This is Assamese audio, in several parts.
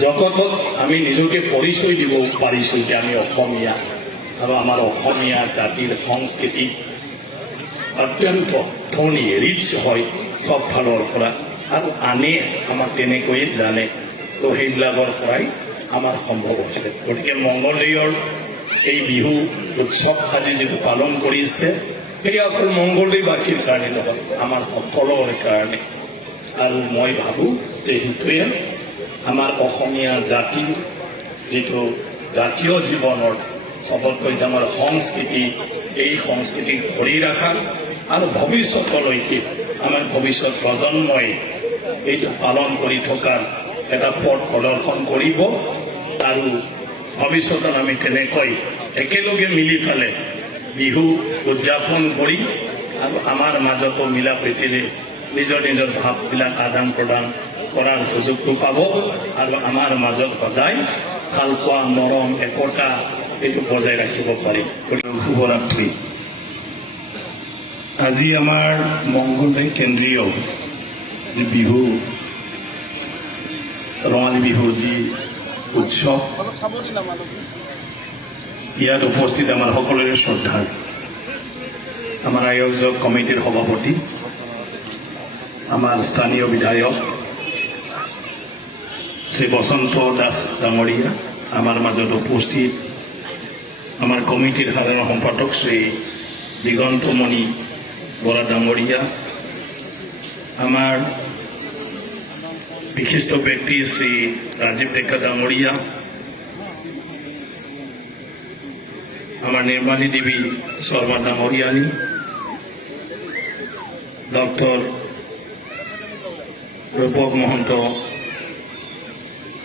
জগতত আমি নিজকে পৰিচয় দিব পাৰিছোঁ যে আমি অসমীয়া আৰু আমাৰ অসমীয়া জাতিৰ সংস্কৃতি অত্যন্ত ধনী ৰিচ হয় সব ফালৰ পৰা আৰু আনে আমাক তেনেকৈয়ে জানে তো সেইবিলাকৰ পৰাই আমাৰ সম্ভৱ হৈছে গতিকে মংগলদৈৰ এই বিহু উৎসৱ আজি যিটো পালন কৰিছে সেয়া অকল মংগলদৈবাসীৰ কাৰণে নহয় আমাৰ সকলোৰে কাৰণে আৰু মই ভাবোঁ যে সেইটোৱে আমাৰ অসমীয়া জাতিৰ যিটো জাতীয় জীৱনৰ সবতকৈ আমাৰ সংস্কৃতি এই সংস্কৃতিক ধৰি ৰখা আৰু ভৱিষ্যতলৈকে আমাৰ ভৱিষ্যত প্ৰজন্মই এইটো পালন কৰি থকাৰ এটা পথ প্ৰদৰ্শন কৰিব আৰু ভৱিষ্যতত আমি তেনেকৈ একেলগে মিলি পেলাই বিহু উদযাপন কৰি আৰু আমাৰ মাজতো মিলা প্ৰীতিৰে নিজৰ নিজৰ ভাৱবিলাক আদান প্ৰদান কৰাৰ সুযোগটো পাব আৰু আমাৰ মাজত সদায় ভালপোৱা মৰম একতা এইটো বজাই ৰাখিব পাৰিম শুভৰাত্ৰি আজি আমাৰ মংগলদৈ কেন্দ্ৰীয় বিহু ৰঙালী বিহুৰ যি উৎসৱ ইয়াত উপস্থিত আমাৰ সকলোৰে শ্ৰদ্ধা আমাৰ আয়োজক কমিটিৰ সভাপতি আমাৰ স্থানীয় বিধায়ক শ্ৰী বসন্ত দাস ডাঙৰীয়া আমাৰ মাজত উপস্থিত আমাৰ কমিটিৰ সাধাৰণ সম্পাদক শ্ৰী দিগন্তমণি বৰা ডাঙৰীয়া আমাৰ বিশিষ্ট ব্যক্তি শ্ৰী ৰাজীৱ ডেকা ডাঙৰীয়া আমাৰ নিৰ্মালী দেবী শৰ্মা ডাঙৰিয়ানী ডক্টৰ ৰূপক মহন্ত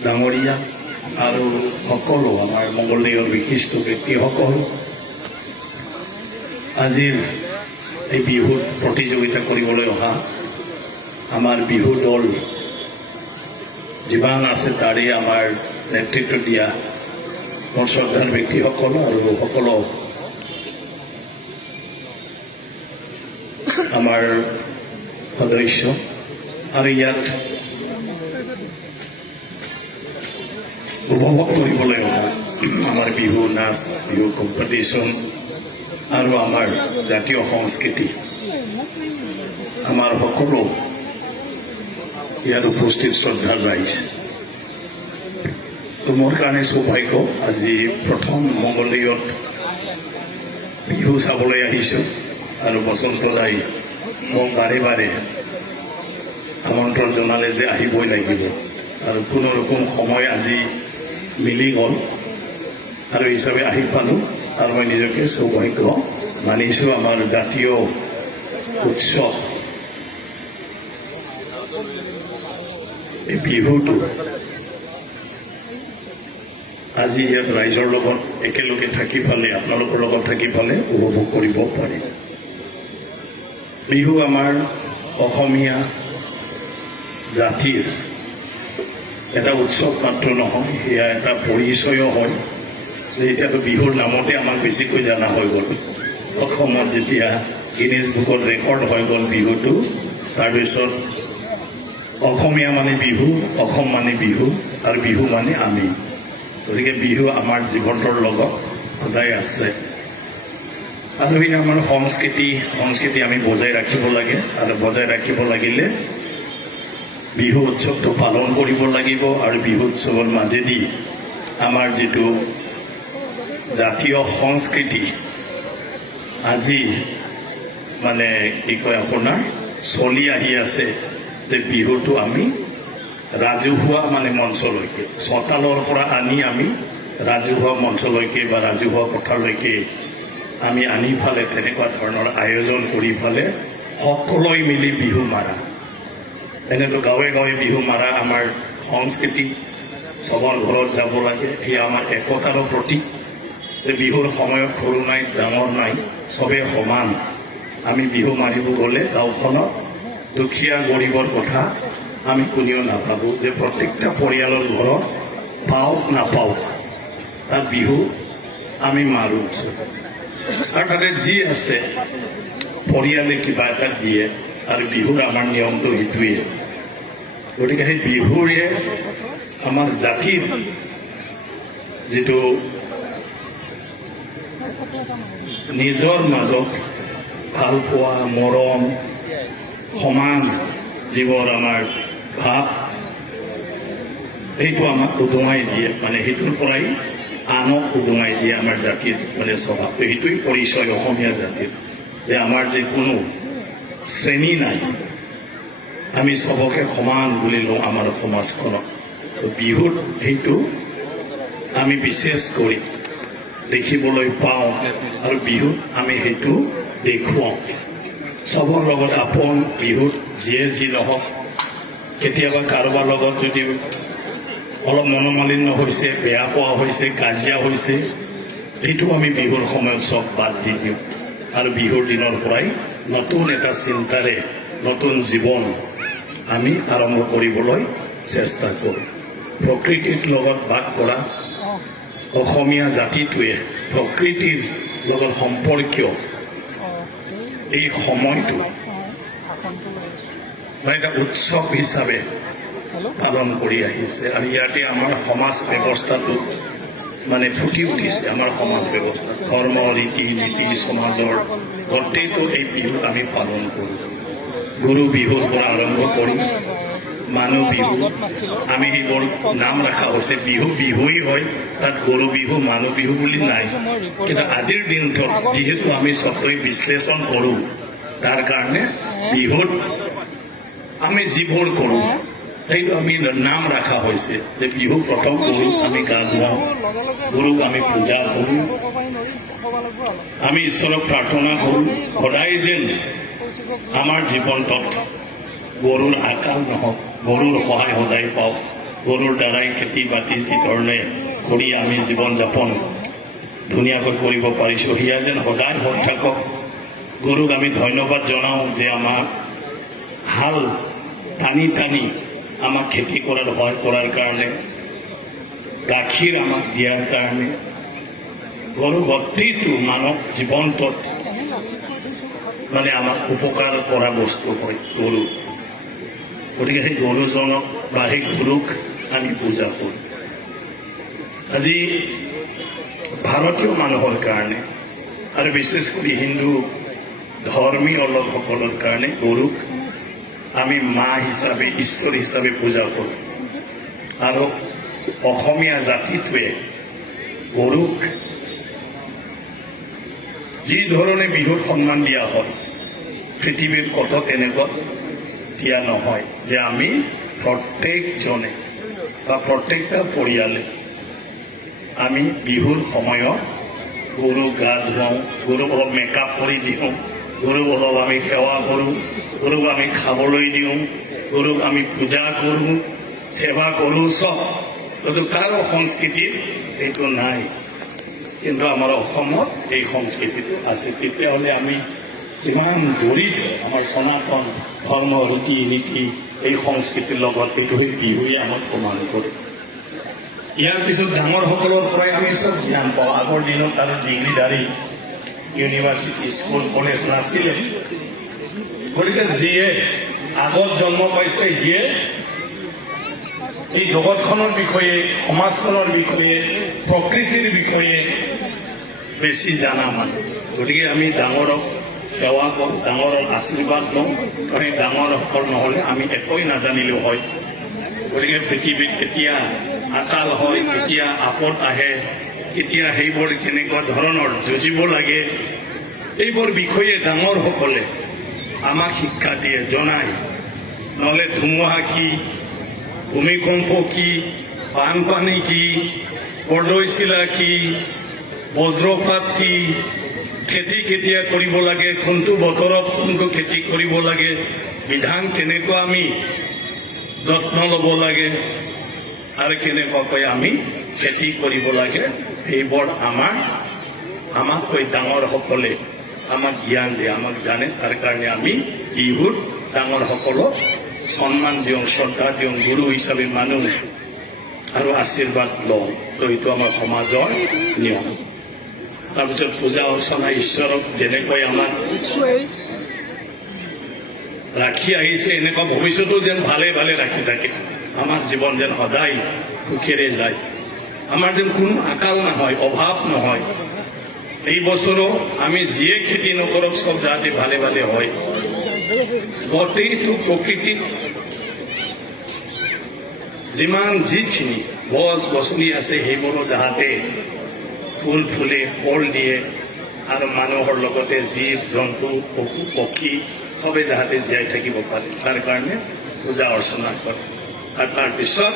ডাঙৰিয়া আৰু সকলো আমাৰ মংগলদৈৰ বিশিষ্ট ব্যক্তিসকল আজিৰ এই বিহুত প্ৰতিযোগিতা কৰিবলৈ অহা আমাৰ বিহু দল যিমান আছে তাৰে আমাৰ নেতৃত্ব দিয়া মোৰ শ্ৰদ্ধাৰ ব্যক্তিসকল আৰু সকলো আমাৰ সদস্য আৰু ইয়াত উপভোগ কৰিবলৈ অহা আমাৰ বিহু নাচ বিহু কম্পিটিশ্যন আৰু আমাৰ জাতীয় সংস্কৃতি আমাৰ সকলো ইয়াত উপস্থিত শ্ৰদ্ধাৰ ৰাইজ তো মোৰ কাৰণে সৌভাগ্য আজি প্ৰথম মংগলদৈত বিহু চাবলৈ আহিছোঁ আৰু বসন্ত দাই মোক বাৰে বাৰে আমন্ত্ৰণ জনালে যে আহিবই লাগিব আৰু কোনো ৰকম সময় আজি মিলি গ'ল আৰু হিচাপে আহি পালোঁ আৰু মই নিজকে সৌভাগ্য মানিছোঁ আমাৰ জাতীয় উৎসৱ এই বিহুটো আজি ইয়াত ৰাইজৰ লগত একেলগে থাকি পালে আপোনালোকৰ লগত থাকি পালে উপভোগ কৰিব পাৰি বিহু আমাৰ অসমীয়া জাতিৰ এটা উৎসৱ মাত্ৰ নহয় সেয়া এটা পৰিচয় হয় যে এতিয়াতো বিহুৰ নামতে আমাক বেছিকৈ জনা হৈ গ'ল অসমত যেতিয়া গিনিজ বুকত ৰেকৰ্ড হৈ গ'ল বিহুটো তাৰপিছত অসমীয়া মানে বিহু অসম মানে বিহু আৰু বিহু মানে আমি গতিকে বিহু আমাৰ জীৱনৰ লগত সদায় আছে আৰু এই আমাৰ সংস্কৃতি আমি বজাই ৰাখিব লাগে আৰু বজাই ৰাখিব লাগিলে বিহু উৎসৱটো পালন কৰিব লাগিব আৰু বিহু উৎসৱৰ মাজেদি আমাৰ যিটো জাতীয় সংস্কৃতি আজি মানে কি কয় আপোনাৰ চলি আহি আছে যে বিহুটো আমি ৰাজহুৱা মানে মঞ্চলৈকে চতালৰ পৰা আনি আমি ৰাজহুৱা মঞ্চলৈকে বা ৰাজহুৱা পথাৰলৈকে আমি আনি ফালে তেনেকুৱা ধৰণৰ আয়োজন কৰি ফালে সকলোৱে মিলি বিহু মাৰা এনেতো গাঁৱে গাঁৱে বিহু মাৰা আমাৰ সংস্কৃতি চবৰ ঘৰত যাব লাগে এয়া আমাৰ একতাৰ প্ৰতীক যে বিহুৰ সময়ত সৰু নাই ডাঙৰ নাই চবে সমান আমি বিহু মাৰিব গ'লে গাঁওখনত দুখীয়া গৰীবৰ কথা আমি কোনেও নাভাবোঁ যে প্ৰত্যেকটা পৰিয়ালৰ ঘৰত পাওক নাপাওক তাত বিহু আমি মাৰোঁ আৰু তাতে যি আছে পৰিয়ালে কিবা এটা দিয়ে আৰু বিহুৰ আমাৰ নিয়মটো সেইটোৱে গতিকে সেই বিহুৰে আমাৰ জাতিৰ যেটো নিজৰ মাজত ভাল পোৱা মৰম সমান যিবোৰ আমাৰ ভাৱ সেইটো আমাক উদঙাই দিয়ে মানে সেইটোৰ পৰাই আনক উদঙাই দিয়ে আমাৰ জাতিৰ মানে স্বভাৱটো সেইটোৱেই পৰিচয় অসমীয়া জাতিৰ যে আমাৰ যে কোনো শ্ৰেণী নাই আমি সবকে সমান বুলি লওঁ আমাৰ সমাজখনক বিহুত সেইটো আমি বিশেষ কৰি দেখিবলৈ পাওঁ আৰু বিহুত আমি সেইটো দেখুৱাওঁ সবৰ লগত আপোন বিহুত যিয়ে যি নহওক কেতিয়াবা কাৰোবাৰ লগত যদি অলপ মনোমালিন্য হৈছে বেয়া পোৱা হৈছে কাজিয়া হৈছে সেইটো আমি বিহুৰ সময়ত সব বাদ দি দিওঁ আৰু বিহুৰ দিনৰ পৰাই নতুন এটা চিন্তাৰে নতুন জীৱন আমি আৰম্ভ কৰিবলৈ চেষ্টা কৰোঁ প্ৰকৃতিৰ লগত বাস কৰা অসমীয়া জাতিটোৱে প্ৰকৃতিৰ লগত সম্পৰ্কীয় এই সময়টো মানে এটা উৎসৱ হিচাপে পালন কৰি আহিছে আৰু ইয়াতে আমাৰ সমাজ ব্যৱস্থাটো মানে ফুটি উঠিছে আমাৰ সমাজ ব্যৱস্থা ধৰ্ম ৰীতি নীতি সমাজৰ গোটেইটো এই বিহু আমি পালন কৰোঁ গৰু বিহুৰ পৰা আৰম্ভ কৰি মানুহ বিহু আমি সেইবোৰ নাম ৰখা হৈছে বিহু বিহুৱেই হয় তাত গৰু বিহু মানুহ বিহু বুলি নাই কিন্তু আজিৰ দিনটোত যিহেতু আমি চবকৈ বিশ্লেষণ কৰোঁ তাৰ কাৰণে বিহুত আমি যিবোৰ কৰোঁ সেইটো আমি নাম ৰখা হৈছে যে বিহু প্ৰথম গৰুক আমি গা ধুৱাওঁ গৰুক আমি পূজা কৰোঁ আমি ঈশ্বৰক প্ৰাৰ্থনা কৰোঁ সদায় যেন আমাৰ জীৱনটোত গৰুৰ আকাল নহওক গৰুৰ সহায় সদায় পাওঁ গৰুৰ দ্বাৰাই খেতি বাতি যিধৰণে কৰি আমি জীৱন যাপন ধুনীয়াকৈ কৰিব পাৰিছোঁ সেয়া যেন সদায় হৈ থাকক গৰুক আমি ধন্যবাদ জনাওঁ যে আমাক হাল টানি টানি আমাক খেতি কৰাত সহায় কৰাৰ কাৰণে গাখীৰ আমাক দিয়াৰ কাৰণে গৰু গোটেইটো মানৱ জীৱনটোত মানে আমাক উপকাৰ কৰা বস্তু হয় গৰু গতিকে সেই গৰুজনক বা সেই গৰুক আমি পূজা কৰোঁ আজি ভাৰতীয় মানুহৰ কাৰণে আৰু বিশেষ কৰি হিন্দু ধৰ্মীয় লোকসকলৰ কাৰণে গৰুক আমি মা হিচাপে ঈশ্বৰ হিচাপে পূজা কৰোঁ আৰু অসমীয়া জাতিটোৱে গৰুক যি ধৰণে বিহুত সন্মান দিয়া হয় পৃথিৱীৰ কত তেনেকুৱা দিয়া নহয় যে আমি প্ৰত্যেকজনে বা প্ৰত্যেকটা পৰিয়ালে আমি বিহুৰ সময়ত গৰুক গা ধুৱাওঁ গৰুক অলপ মেকআপ কৰি দিওঁ গৰুক অলপ আমি সেৱা কৰোঁ গৰুক আমি খাবলৈ দিওঁ গৰুক আমি পূজা কৰোঁ সেৱা কৰোঁ চব কিন্তু কাৰো সংস্কৃতিত এইটো নাই কিন্তু আমাৰ অসমত এই সংস্কৃতিটো আছে তেতিয়াহ'লে আমি কিমান জড়িত আমাৰ সনাতন ধৰ্ম ৰীতি নীতি এই সংস্কৃতিৰ লগত এইটো সেই বিহুৱে আমাক প্ৰমাণ কৰে ইয়াৰ পিছত ডাঙৰসকলৰ পৰাই আমি চব জ্ঞান পাওঁ আগৰ দিনত আৰু ডিগ্ৰীধাৰী ইউনিভাৰ্চিটি স্কুল কলেজ নাছিলে গতিকে যিয়ে আগত জন্ম পাইছে সিয়ে এই জগতখনৰ বিষয়ে সমাজখনৰ বিষয়ে প্ৰকৃতিৰ বিষয়ে বেছি জানা মানুহ গতিকে আমি ডাঙৰক সেৱা কৰোঁ ডাঙৰৰ আশীৰ্বাদ লওঁ কাৰণ এই ডাঙৰসকল নহ'লে আমি একোৱেই নাজানিলেও হয় গতিকে পৃথিৱীত কেতিয়া আকাল হয় কেতিয়া আপদ আহে কেতিয়া সেইবোৰ কেনেকুৱা ধৰণৰ যুঁজিব লাগে এইবোৰ বিষয়ে ডাঙৰসকলে আমাক শিক্ষা দিয়ে জনায় নহ'লে ধুমুহা কি ভূমিকম্প কি বানপানী কি বৰদৈচিলা কি বজ্ৰপাত কি খেতি কেতিয়া কৰিব লাগে কোনটো বতৰত কোনটো খেতি কৰিব লাগে বিধান কেনেকুৱা আমি যত্ন ল'ব লাগে আৰু কেনেকুৱাকৈ আমি খেতি কৰিব লাগে এইবোৰ আমাতকৈ ডাঙৰসকলে আমাক জ্ঞান দিয়ে আমাক জানে তাৰ কাৰণে আমি বিহুত ডাঙৰসকলক সন্মান দিওঁ শ্ৰদ্ধা দিওঁ গুৰু হিচাপে মানো আৰু আশীৰ্বাদ লওঁ তো এইটো আমাৰ সমাজৰ নিয়ম তাৰপিছত পূজা অৰ্চনা ঈশ্বৰক যেনেকৈ আমাক ৰাখি আহিছে এনেকুৱা ভৱিষ্যতো যেন ভালে ভালে ৰাখি থাকে আমাৰ জীৱন যেন সদায় সুখেৰে যায় আমাৰ যেন কোনো আকাল নহয় অভাৱ নহয় এই বছৰো আমি যিয়ে খেতি নকৰক সব যাতে ভালে ভালে হয় গোটেইটো প্ৰকৃতিত যিমান যিখিনি গছ গছনি আছে সেইবোৰো যাতে ফুল ফুলে ফল দিয়ে আৰু মানুহৰ লগতে জীৱ জন্তু পশু পক্ষী সবে যাতে জীয়াই থাকিব পাৰে তাৰ কাৰণে পূজা অৰ্চনা কৰে আৰু তাৰপিছত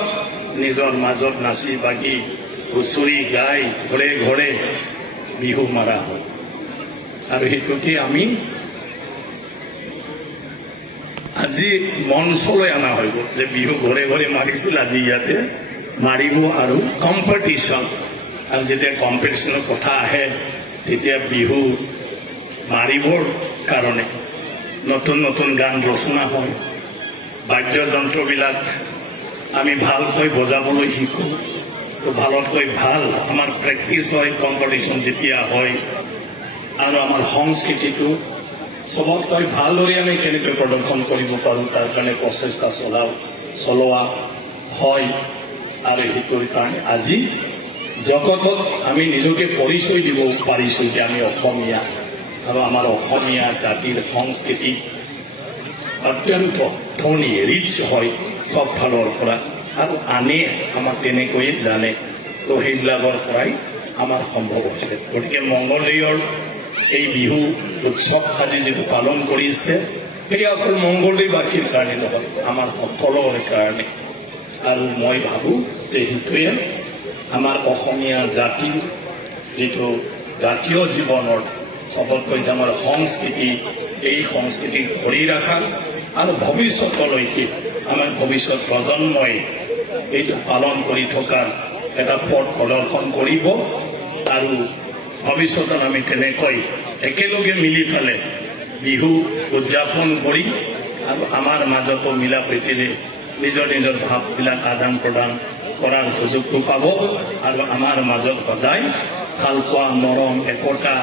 নিজৰ মাজত নাচি বাগি হুঁচৰি গাই ঘৰে ঘৰে বিহু মাৰা হয় আৰু সেইটোকে আমি আজি মঞ্চলৈ অনা হৈ গ'ল যে বিহু ঘৰে ঘৰে মাৰিছিল আজি ইয়াতে মাৰিব আৰু কম্পিটিশ্যন আৰু যেতিয়া কম্পিটিশ্যনৰ কথা আহে তেতিয়া বিহু মাৰিবৰ কাৰণে নতুন নতুন গান ৰচনা হয় বাদ্যযন্ত্ৰবিলাক আমি ভালকৈ বজাবলৈ শিকোঁ তো ভালতকৈ ভাল আমাৰ প্ৰেক্টিছ হয় কম্পিটিশ্যন যেতিয়া হয় আৰু আমাৰ সংস্কৃতিটো সবতকৈ ভালদৰে আমি কেনেকৈ প্ৰদৰ্শন কৰিব পাৰোঁ তাৰ কাৰণে প্ৰচেষ্টা চলোৱা হয় আৰু সেইটোৰ কাৰণে আজি জগতত আমি নিজকে পৰিচয় দিব পাৰিছোঁ যে আমি অসমীয়া আৰু আমাৰ অসমীয়া জাতিৰ সংস্কৃতি অত্যন্ত ধনী ৰিচ হয় সব ফালৰ পৰা আৰু আনে আমাক তেনেকৈয়ে জানে তো সেইবিলাকৰ পৰাই আমাৰ সম্ভৱ হৈছে গতিকে মংগলদৈৰ এই বিহু উৎসৱ আজি যিটো পালন কৰিছে সেয়া অকল মংগলদৈবাসীৰ কাৰণে নহয় আমাৰ সকলোৰে কাৰণে আৰু মই ভাবোঁ যে সেইটোৱে আমাৰ অসমীয়া জাতিৰ যিটো জাতীয় জীৱনৰ সবতকৈ আমাৰ সংস্কৃতি এই সংস্কৃতিক ধৰি ৰখা আৰু ভৱিষ্যতলৈকে আমাৰ ভৱিষ্যত প্ৰজন্মই এইটো পালন কৰি থকাৰ এটা পথ প্ৰদৰ্শন কৰিব আৰু ভৱিষ্যতত আমি তেনেকৈ একেলগে মিলি পেলাই বিহু উদযাপন কৰি আৰু আমাৰ মাজতো মিলা প্ৰীতিৰে নিজৰ নিজৰ ভাৱবিলাক আদান প্ৰদান কৰাৰ সুযোগটো পাব আৰু আমাৰ মাজত সদায় ভালপোৱা মৰম একতা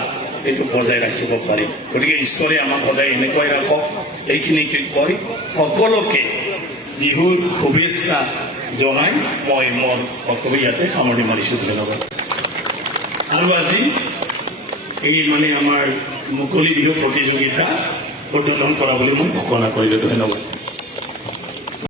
এইটো বজাই ৰাখিব পাৰিম গতিকে ঈশ্বৰে আমাক সদায় এনেকৈ ৰাখক এইখিনিকে কৈ সকলোকে বিহুৰ শুভেচ্ছা জনাই মই মোৰ বক্তব্য ইয়াতে সামৰণি মাৰিছোঁ ধন্যবাদ আৰু আজি এই মানে আমাৰ মুকলি বিহু প্ৰতিযোগিতা উদ্বোধন কৰা বুলি মই ঘোষণা কৰিলোঁ ধন্যবাদ